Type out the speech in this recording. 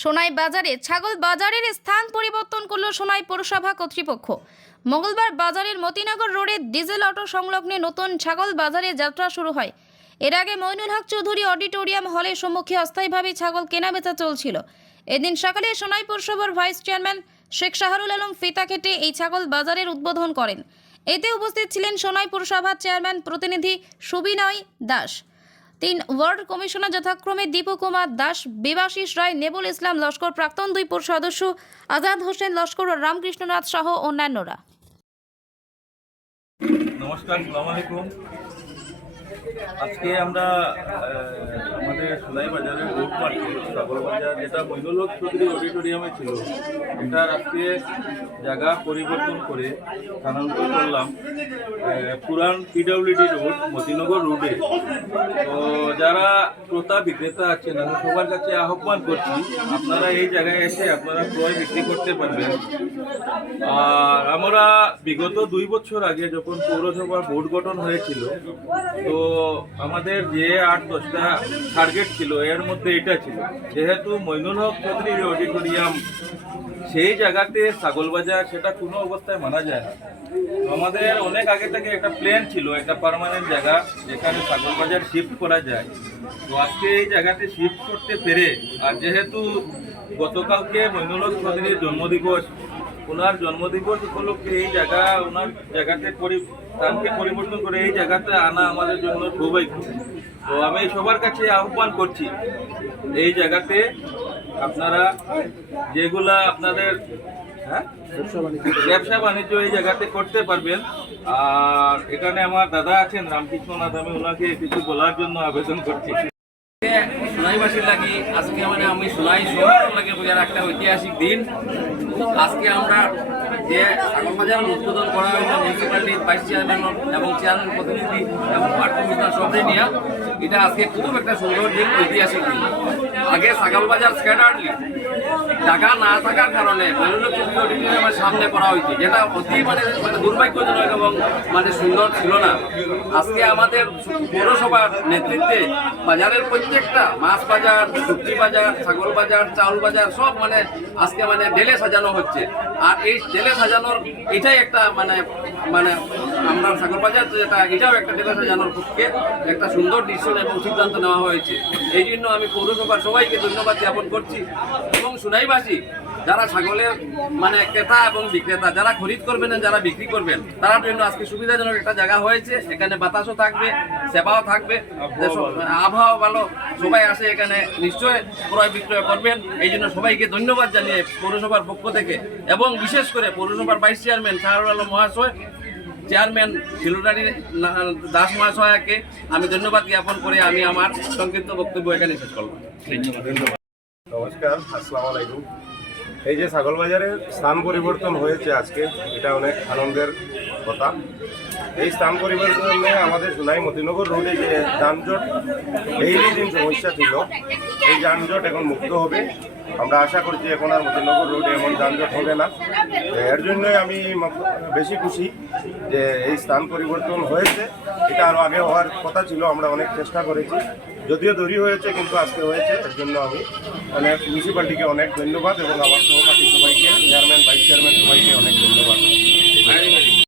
সোনাই বাজারে ছাগল বাজারের স্থান পরিবর্তন করল সোনাই পৌরসভা কর্তৃপক্ষ। মঙ্গলবার বাজারের মতিনগর রোডে ডিজেল অটো সংলগ্নে নতুন ছাগল বাজারে যাত্রা শুরু হয়। এর আগে মইনুল হক চৌধুরী অডিটোরিয়াম হলের সম্মুখে অস্থায়ীভাবে ছাগল কেনাবেচা চলছিল। এদিন সকালে সোনাই পৌরসভার ভাইস চেয়ারম্যান শেখ শাহরুল আলম ফিতা কেটে এই ছাগল বাজারের উদ্বোধন করেন। এতে উপস্থিত ছিলেন সোনাই পৌরসভার চেয়ারম্যান প্রতিনিধি সুবিনয় দাস। তিন ওয়ার্ড কমিশনার যথাক্রমে দীপু কুমার দাস, বিবাশিস রায়, নেবুল ইসলাম লস্কর, প্রাক্তন দুই পুর সদস্য আজাদ হোসেন লস্কর ও রামকৃষ্ণনাথ সহ অন্যান্যরা। নমস্কার আজকে আমরা বাজারে রোড মার্কেট সাগর বাজার, যেটা মইনুলক চৌধুরী অডিটোরিয়ামে ছিল এটার আজকে জায়গা পরিবর্তন করে স্থানান্তর করলাম পুরান পিডাব্লিউডি রোড মতিনগর রোডে তো যারা ক্রেতা বিক্রেতা আছেন, আমি সবার কাছে আহ্বান করছি, আপনারা এই জায়গায় এসে আপনারা ক্রয় বিক্রি করতে পারবেন। আর আমরা বিগত দুই বছর আগে যখন পৌরসভা বোর্ড গঠন হয়েছিল, তো আমাদের যে আট দশটা টার্গেট ছিল, এর মধ্যে এটা ছিল। যেহেতু মইনুল হক চৌধুরীর অডিটোরিয়াম, সেই জায়গাতে ছাগল বাজার সেটা কোনো অবস্থায় মানা যায় না। আমাদের অনেক আগে থেকে একটা প্ল্যান ছিল, একটা পার্মানেন্ট জায়গা যেখানে ছাগল বাজার শিফট করা যায়। তো আজকে এই জায়গাতে শিফট করতে পেরে, আর যেহেতু গতকালকে মইনুল হক চৌধুরীর জন্মদিবস, ওনার জন্মদিবস উপলক্ষে এই জায়গা, ওনার জায়গাতে পরি স্থানকে পরিবর্তন করে এই জায়গাতে আনা আমাদের জন্য সৌভাগ্য তো আমি সবার কাছে আহ্বান করছি, এই জায়গাতে আপনারা যেগুলা আপনাদের হ্যাঁ? ব্যবসা বাণিজ্য এই জায়গাতে করতে পারবেন। আর এখানে আমার দাদা আছেন রামকৃষ্ণনাথ আমি ওনাকে কিছু বলার জন্য আবেদন করছি। সোনাইবাসীর লাগি, আজকে মানে আমি সোনাই শহর লাগে বোঝার একটা ঐতিহাসিক দিন। আজকে আমরা যে ছাগল বাজার উদ্বোধন করা হয়েছে মিউনিসিপ্যালিটির ভাইস চেয়ারম্যান এবং চেয়ারম্যান প্রতিনিধি এবং ওয়ার্ড কমিশনার সবাই নিয়ে, এটা আজকে খুব একটা সুন্দর দিন, ঐতিহাসিক দিন। আগে ছাগল বাজার স্ক্যাটারলি জায়গা না থাকার কারণে মহিলা অডিটোরিয়ামের সামনে করা হয়েছে, যেটা অতি মানে মানে দুর্ভাগ্যজনক এবং মানে সুন্দর ছিল না। আজকে আমাদের পৌরসভার নেতৃত্বে বাজারের প্রত্যেকটা মাছ বাজার, সবজি বাজার, ছাগল বাজার, চাউল বাজার সব মানে আজকে মানে ডেলে সাজানো হচ্ছে। আর এই ডেলে সাজানোর এটাই একটা মানে মানে আমরা ছাগল বাজার যেটা, এটাও একটা ডেলে সাজানোর পক্ষে একটা সুন্দর ডিসিশন এবং সিদ্ধান্ত নেওয়া হয়েছে। এই জন্য আমি পৌরসভার সবাইকে ধন্যবাদ জ্ঞাপন করছি এবং সুনাইবাসী যারা ছাগলের মানে ক্রেতা এবং বিক্রেতা, যারা খরিদ করবেন যারা বিক্রি করবেন তার জন্য আজকে সুবিধাজনক একটা জায়গা হয়েছে। এখানে বাতাসও থাকবে, সেবাও থাকবে আবহাওয়া ভালো, সবাই আসে এখানে, নিশ্চয় ক্রয় বিক্রয় করবেন। এই জন্য সবাইকে ধন্যবাদ জানিয়ে পৌরসভার পক্ষ থেকে, এবং বিশেষ করে পৌরসভার ভাইস চেয়ারম্যান শাহরুল আলম মহাশয়, চেয়ারম্যান শিলুরানি দাস মহাশয়কে আমি ধন্যবাদ জ্ঞাপন করে আমি আমার সংক্ষিপ্ত বক্তব্য এখানে শেষ করলাম। নমস্কার, আসসালামু আলাইকুম। এই যে ছাগল বাজারের স্থান পরিবর্তন হয়েছে আজকে, এটা অনেক আনন্দের কথা। এই স্থান পরিবর্তনে আমাদের সোনাই মতিনগর রোডে যে যানজট ডেইলি দিন সমস্যা ছিল, এই যানজট এখন মুক্ত হবে। আমরা আশা করছি এখন আর মতিনগর রোডে এমন যানজট হবে না। এর জন্যই আমি বেশি খুশি যে এই স্থান পরিবর্তন হয়েছে। এটা আরও আগে হওয়ার কথা ছিল, আমরা অনেক চেষ্টা করেছি। যদিও দেরি হয়েছে, কিন্তু আজকে হয়েছে এর জন্য আমি অনেক মিউনিসিপ্যালিটিকে অনেক ধন্যবাদ এবং আমার সহপাঠী সবাইকে চেয়ারম্যান ভাইস চেয়ারম্যান সবাইকে অনেক ধন্যবাদ।